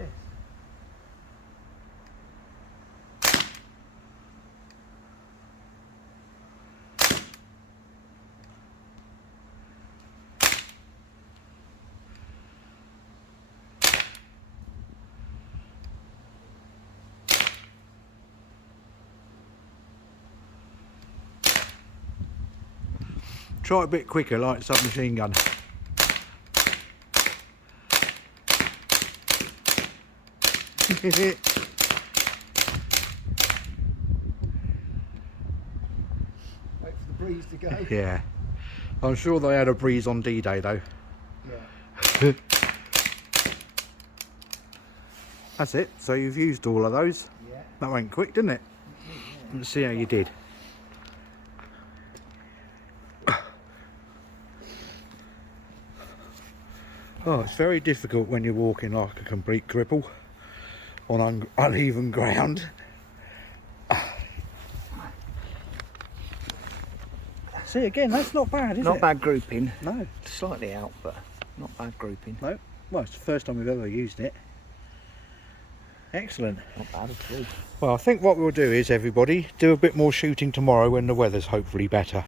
this. Try a bit quicker, like submachine gun. Wait for the breeze to go. Yeah. I'm sure they had a breeze on D-Day though. Yeah. That's it. So you've used all of those. Yeah. That went quick, didn't it? Yeah. Let's see how you did. Oh, it's very difficult when you're walking like a complete cripple on uneven ground. See, again, that's not bad, is it? Not bad grouping. No. Slightly out, but not bad grouping. No. Well, it's the first time we've ever used it. Excellent. Not bad at all. Well, I think what we'll do is, everybody, do a bit more shooting tomorrow when the weather's hopefully better.